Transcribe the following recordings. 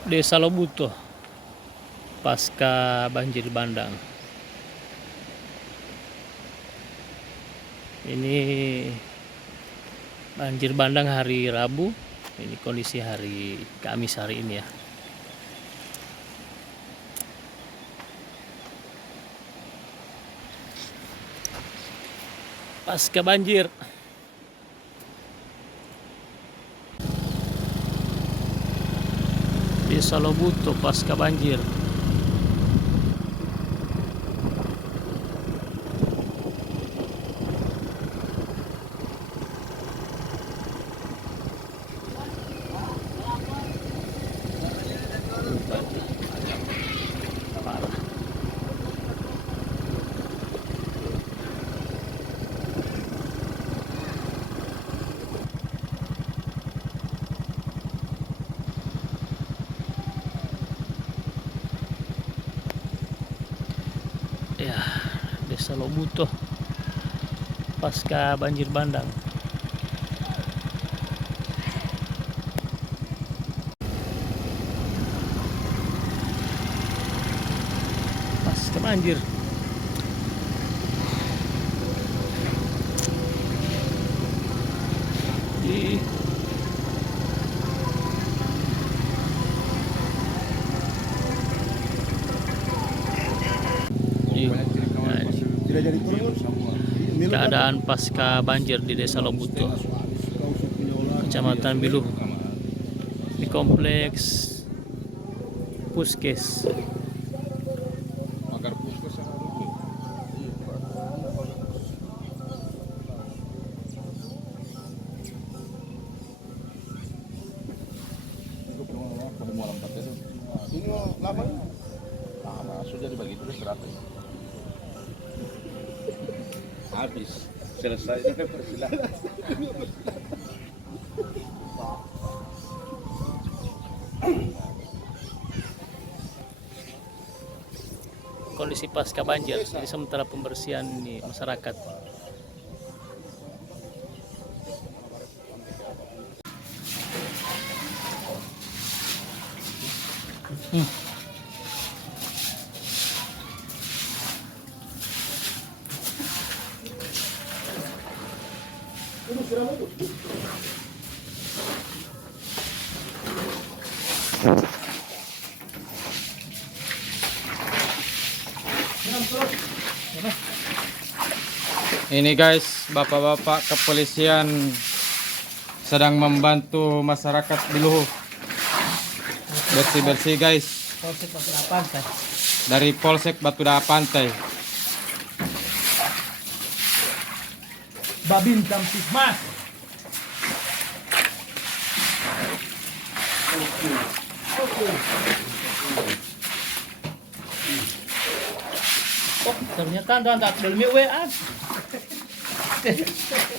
Desa Lobuto pasca banjir bandang. Ini banjir bandang hari Rabu. Ini kondisi hari Kamis hari ini ya. Pasca banjir. Desa Lobuto pasca banjir. Parah. Ya, Desa Lobuto pasca banjir bandang. Pasca banjir. Di Tidak jadi turun keadaan pasca banjir di Desa Lobuto, Kecamatan Biluh, di kompleks Puskes. Makar puskes sama itu. Ini lama sudah dibagi terus berapa? Habis selesai persilahan. Kondisi pasca banjir, jadi sementara pembersihan di masyarakat. Ini guys, bapak-bapak kepolisian sedang membantu masyarakat Biluh bersih-bersih guys. Polsek Batu Pantai. Dari Polsek Batu Pantai. Babin Kamtibmas. Oh, ternyata anda belum WA.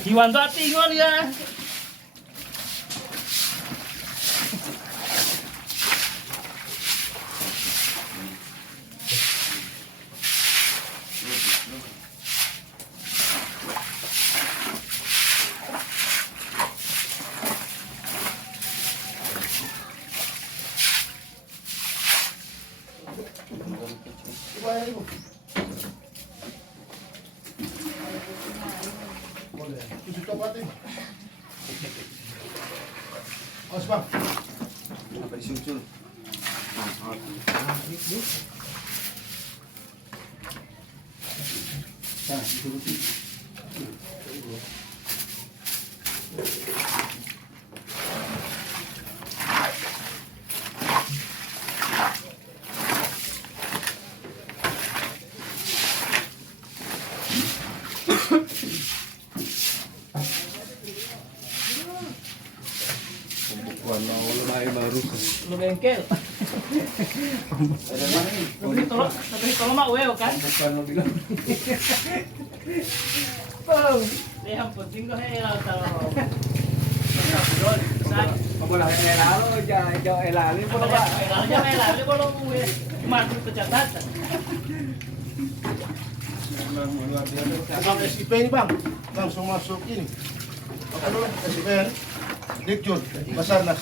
Jiwan tak tinggal ya. Os bang. Apa disusul? Lu bengkel. Tapi kalau mak weo kan. Oh, ini yang penting kau helal tahu. Bola helalo jauh helali bola pak. Helal kalau gue mati pencatatan. Bang SIP ini bang, langsung masuk ini. Apa dulu SIP? Dikjur, Basarnas.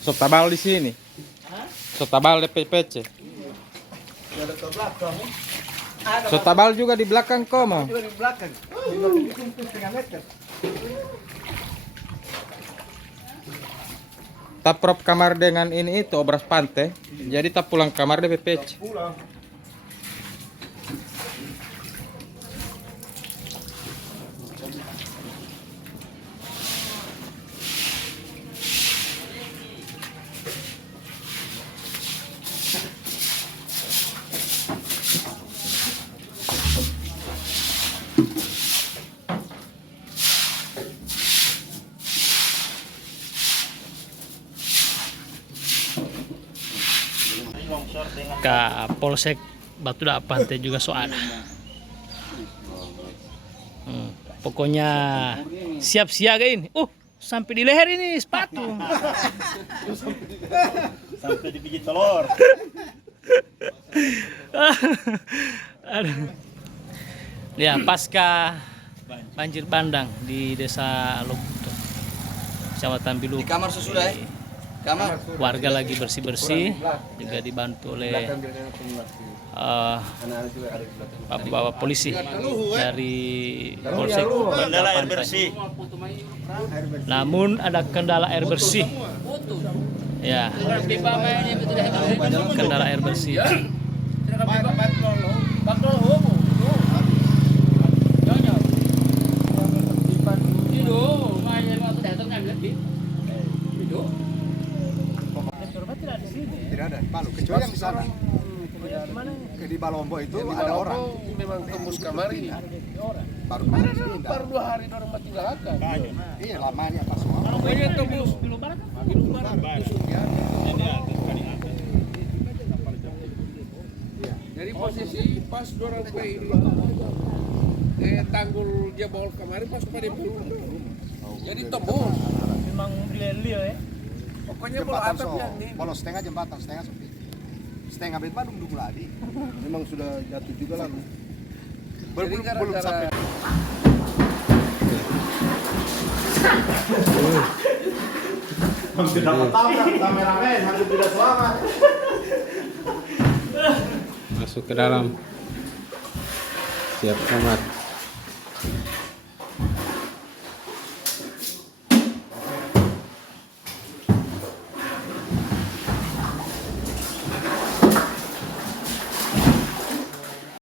So tabal di sini. So tabal DPPC. Ada ke belakang. So tabal juga di belakang kau mau. Juga di belakang. 5,5 meter. Taprop kamar dengan ini itu obras pantai. Jadi tak pulang kamar DPPC. Pulang. Ka Polsek Batu Da Pantai juga so ada. Pokoknya siap siaga ini. Sampai di leher ini sepatu. Sampai dipijit telur. Aduh. Ya, pasca banjir bandang di Desa Lobuto, Kecamatan Bilu. Di kamar sesudah ya? Kamar. Warga lagi bersih-bersih, juga dibantu oleh bapak-bapak polisi dari Polsek Kendala air Pantai. bersih. Namun ada kendala air bersih. Ya, kendala air bersih. Tidak ada Palu, kecuali yang di sana. Di Balombo itu ada orang. Memang tembus kamari. Baru kemarin sih enggak. Baru 2 hari orang mati tinggalkan. Iya lamanya pas semua. Pokoknya tembus. Jadi posisi pas orang ke ini tanggul jebol kemarin pas pada belum. Jadi tembus. Memang beliau ya. Pokoknya bola Jembatan atapnya so, nih. bolos setengah jembatan, setengah sepi. Setengah bet Bandung dulu lagi. Memang sudah jatuh juga lalu. Belum sampai. Hampir dapat tabrak kameramen, hampir tidak selamat. Masuk ke dalam. Siap selamat.